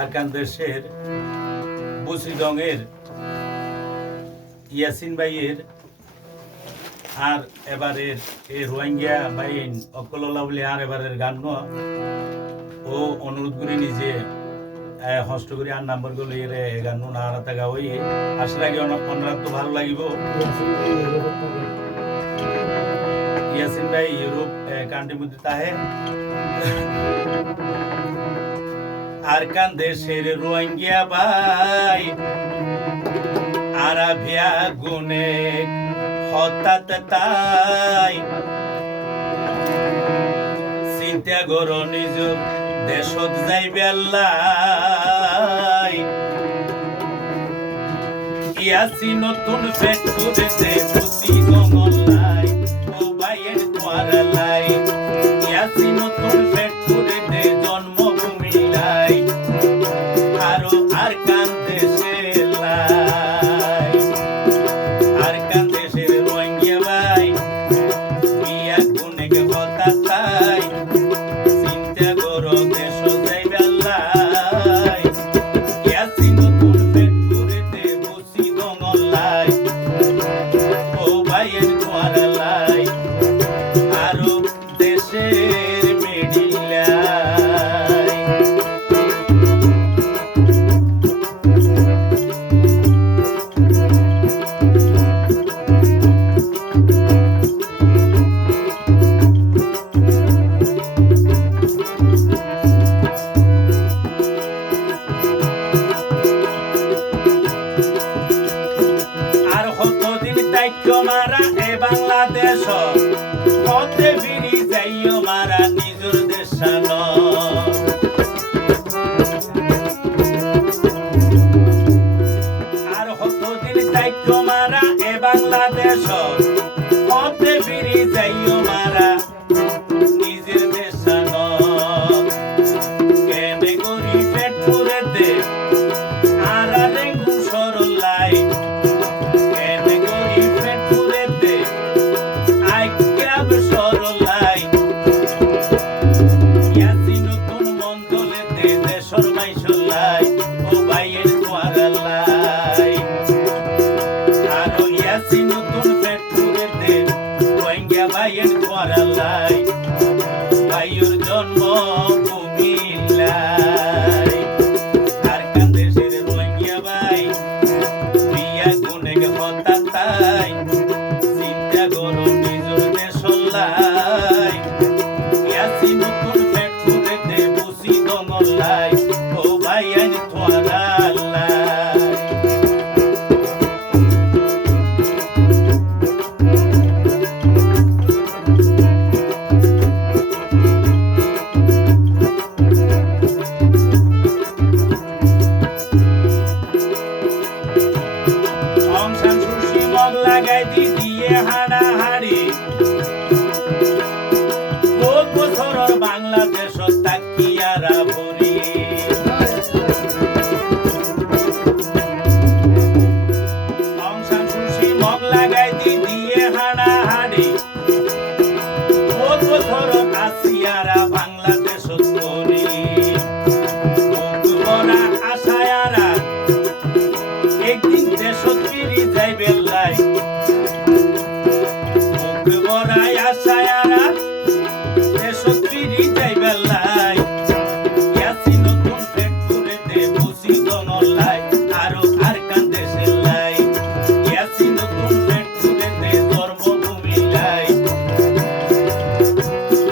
আরকান দেশের বুসিডংয়ের, ইয়াসিন ভাইয়ের আর এবারের এ রোহিঙ্গা বাইন অকললা বলে আর এবারের গান ও অনুরোধ করে নিজে হস্ত করে আর নাম্বারগুলো এর গান আর থাকা ওই আসলে আগে অনেক অনুরাগ তো ভালো লাগিব। ইয়াসিন ভাই, ইউরোপ কান্ট্রি মধ্যে তাহে। আর কান্দেশের রোয়াঙ্গিয়া ভাই আরাভিয়া গুনে হঠাৎ তাই। চিন্তা গর নিজ দেশত যাই বেল্লাই ইয়াসি নতুন গমল্লা অনেক হতাশায় জমারা এ বাংলাদেশ মধ্যে Hostage.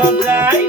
দেশ যায়